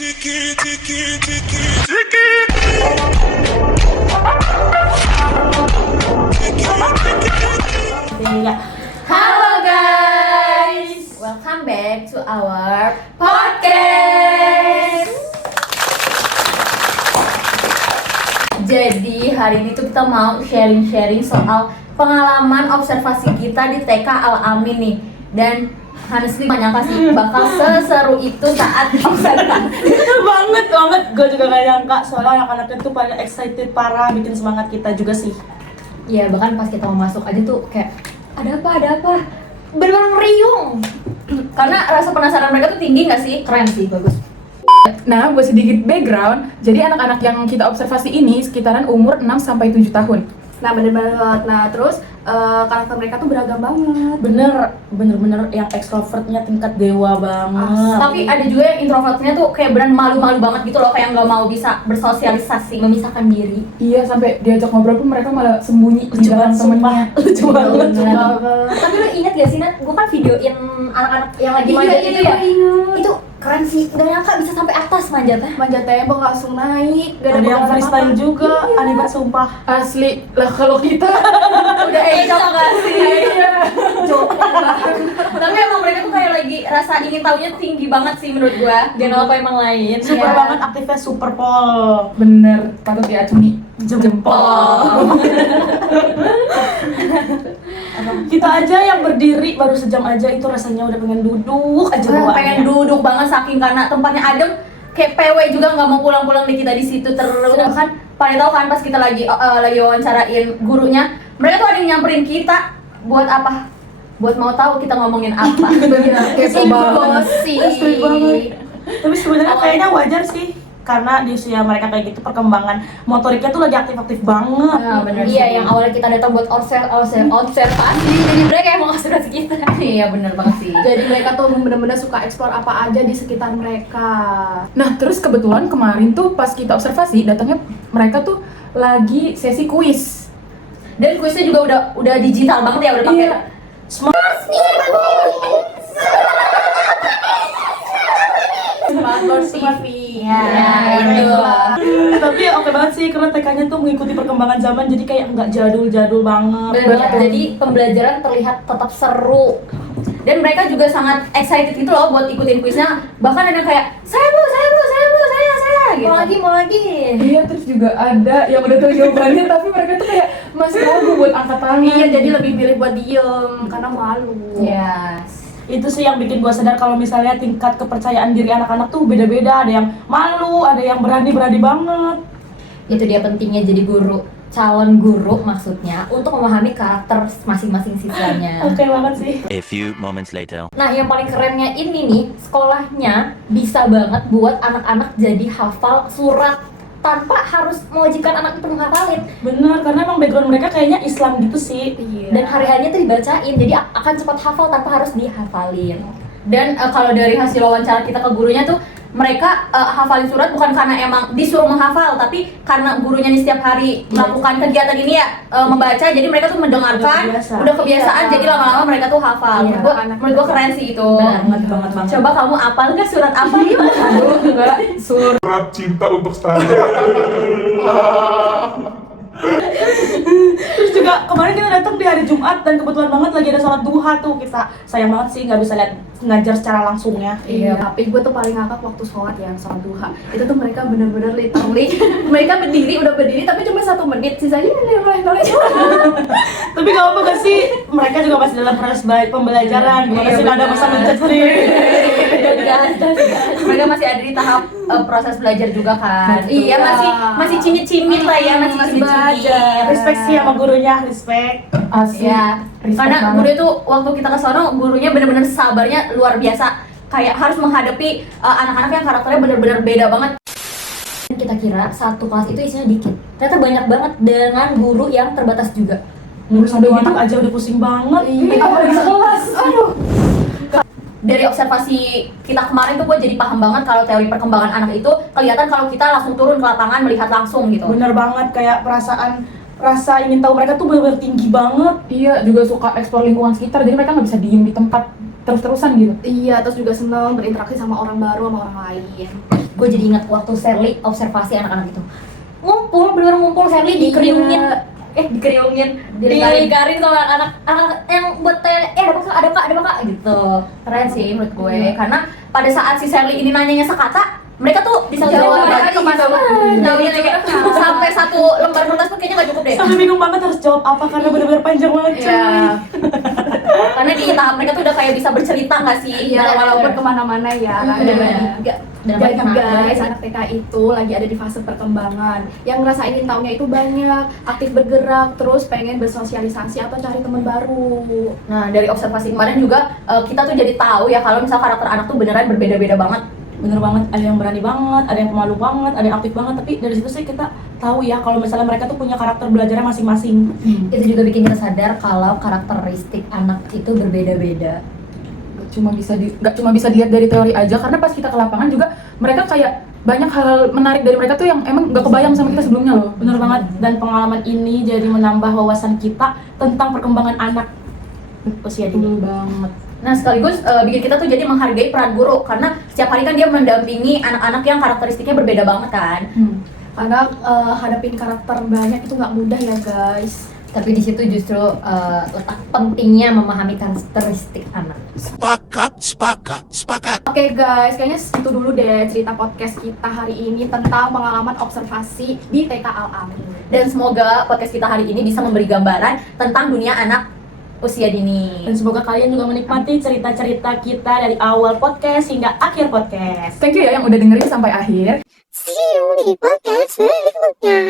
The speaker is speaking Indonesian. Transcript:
Halo guys, welcome back to our podcast. Jadi hari ini tuh kita mau sharing-sharing soal pengalaman observasi kita di TK Al-Amin nih. Dan honestly gak nyangka sih bakal seseru itu saat observasi. banget, gue juga gak nyangka soalnya anak-anaknya tuh pada excited parah, bikin semangat kita juga sih. Ya bahkan pas kita mau masuk aja tuh kayak ada apa bener-bener riung. Karena rasa penasaran mereka tuh tinggi gak sih? Keren sih, bagus. Nah, buat sedikit background, jadi anak-anak yang kita observasi ini sekitaran umur 6-7 tahun. Nah bener banget, nah terus karakter mereka tuh beragam banget. Bener-bener yang ekstrovertnya tingkat dewa banget. Tapi ada juga yang introvertnya tuh kayak beneran malu-malu banget gitu loh, kayak nggak mau bisa bersosialisasi, memisahkan diri. Iya, sampai diajak ngobrol pun mereka malah sembunyi di Lucu dalam banget, temennya. lucu banget. Tapi lo inget gak sih Nat, gue kan videoin anak-anak yang lagi manjat itu ya? Itu keren sih, gak nyangka bisa sampai atas manjatnya. Manjat tembok langsung naik, gak Ada yang beban freestyle apa-apa. juga, aneh banget sumpah. Asli, lah kalau kita Udah enak gak sih? iya. Joking banget. Tapi emang mereka tuh kayak lagi rasa ingin tahunya tinggi banget sih menurut gua. Jangan lupa emang lain. Super Ya. banget, aktifnya super pol. Bener, patut diacungi Jempol. Kita aja yang berdiri baru sejam aja itu rasanya udah pengen duduk aja bawaannya. Pengen duduk banget saking karena tempatnya adem. Kayak PW juga nggak mau pulang-pulang di kita di situ terus. Kan pada tahu kan pas kita lagi wawancarain gurunya, mereka tuh ada yang nyamperin kita buat apa? Buat mau tahu kita ngomongin apa. Kepo banget. Asli banget. Tapi sebenarnya kayaknya wajar sih karena di usia mereka kayak gitu perkembangan motoriknya tuh lagi aktif-aktif banget. Nah, bener iya, yang awalnya kita datang buat observasi, jadi mereka yang mau observasi kita. Iya, bener banget sih. Jadi mereka tuh bener-bener suka explore apa aja di sekitar mereka. Nah, terus kebetulan kemarin tuh pas kita observasi, datangnya mereka tuh lagi sesi kuis. Dan kuisnya juga udah digital banget ya, udah pakai Iya. Smartboard TV. Ya, itu. Tapi oke banget sih karena TK-nya tuh mengikuti perkembangan zaman jadi kayak nggak jadul-jadul banget. Bener banget. Jadi pembelajaran terlihat tetap seru. Dan mereka juga sangat excited gitu loh buat ikutin kuisnya. Bahkan ada yang kayak saya gitu. Mau lagi. Iya, terus juga ada yang udah tahu jawabannya tapi mereka tuh kayak masih ragu buat angkat tangan. Iya, jadi lebih pilih buat diem karena malu. Yes. Itu sih yang bikin gua sadar kalau misalnya tingkat kepercayaan diri anak-anak tuh beda-beda. Ada yang malu, ada yang berani banget. Itu dia pentingnya jadi guru, calon guru maksudnya untuk memahami karakter masing-masing siswanya. Oke banget sih. A few moments later. Nah, yang paling kerennya ini nih, sekolahnya bisa banget buat anak-anak jadi hafal surat tanpa harus mewajibkan anak itu menghafalin. Bener, karena emang background mereka kayaknya Islam gitu sih. Iya. Dan hari-harinya tuh dibacain, jadi akan cepat hafal tanpa harus dihafalin. Dan kalau dari hasil wawancara kita ke gurunya tuh, mereka hafalin surat bukan karena emang disuruh menghafal, tapi karena gurunya nih setiap hari melakukan kegiatan ini ya, membaca, jadi mereka tuh mendengarkan, udah kebiasaan, Iya. jadi lama-lama mereka tuh hafal. Iya, Menurut gua keren sih itu. Banget banget. Coba kamu apal nggak surat apa nih? Aduh, enggak, Surat cinta untuk saya. Terus juga kemarin kita datang di hari Jumat dan kebetulan banget lagi ada sholat duha tuh. Kita sayang banget sih nggak bisa lihat ngajar secara langsungnya. Iya, tapi gue tuh paling ngakak waktu sholat ya, sholat duha. Itu tuh mereka bener-bener literally, mereka udah berdiri tapi cuma 1 menit, sisanya noleh. Tapi gak apa-apa gak sih, mereka juga masih dalam proses pembelajaran. Masih ada masa mencet Mereka masih ada di tahap proses belajar juga kan. Betul. Iya, masih cimit-cimit lah ya, masih Masih cimit-cimit. belajar. Respect sih sama gurunya, respect. asli. Iya, Respect karena banget. guru itu waktu kita ke sono, gurunya bener-bener sabarnya luar biasa. Kayak harus menghadapi anak-anak yang karakternya bener-bener beda banget. Kita kira satu kelas itu isinya dikit, ternyata banyak banget dengan guru yang terbatas juga. Ngurus satu anak aja udah pusing banget. Iya. Apalagi sekelas. Aduh. Dari observasi kita kemarin tuh gue jadi paham banget kalau teori perkembangan anak itu kelihatan kalau kita langsung turun ke lapangan melihat langsung gitu. Bener banget, kayak rasa ingin tahu mereka tuh bener-bener tinggi banget. Iya, juga suka eksplor lingkungan sekitar, jadi mereka nggak bisa diem di tempat terus-terusan gitu. Iya, terus juga seneng berinteraksi sama orang baru, sama orang lain. gue jadi ingat waktu Sherly observasi anak-anak itu ngumpul, bener-bener ngumpul Sherly dikeriungin, dilingkarin sama anak-anak yang buat tanya, ada kak gitu. Keren sih menurut gue, karena pada saat si Sherly ini nanyanya sekata, mereka tuh bisa jawab lagi gitu. sampai satu lembar kertas tuh kayaknya nggak cukup deh. Sampai bingung banget harus jawab apa karena benar-benar panjang banget cuy. Iya. Karena di tahap mereka tuh udah kayak bisa bercerita nggak sih? Iya, walaupun kemana-mana ya. Dan Jadi guys, anak TK itu lagi ada di fase perkembangan. Yang ngerasa ingin tahunya itu banyak, aktif bergerak, terus pengen bersosialisasi atau cari teman baru. Nah, dari observasi kemarin juga kita tuh jadi tahu ya kalau misal karakter anak tuh beneran berbeda-beda banget. Bener banget, ada yang berani banget, ada yang pemalu banget, ada yang aktif banget. Tapi dari situ sih kita tahu ya kalau misalnya mereka tuh punya karakter belajarnya masing-masing. Itu juga bikin kita sadar kalau karakteristik anak itu berbeda-beda. Gak cuma bisa dilihat dari teori aja, karena pas kita ke lapangan juga mereka kayak banyak hal menarik dari mereka tuh yang emang gak kebayang sama kita sebelumnya loh. Bener banget, dan pengalaman ini jadi menambah wawasan kita tentang perkembangan anak usia dini. Betul banget. Nah, sekaligus bikin kita tuh jadi menghargai peran guru, karena setiap hari kan dia mendampingi anak-anak yang karakteristiknya berbeda banget kan. Karena hadapin karakter banyak itu nggak mudah ya guys. Tapi di situ justru letak pentingnya memahami karakteristik anak. Sepakat. Oke guys, kayaknya segitu dulu deh cerita podcast kita hari ini tentang pengalaman observasi di TK Al-Amin. Dan semoga podcast kita hari ini bisa memberi gambaran tentang dunia anak usia dini. Dan semoga kalian juga menikmati cerita-cerita kita dari awal podcast hingga akhir podcast. Thank you ya yang udah dengerin sampai akhir. See you di podcast berikutnya.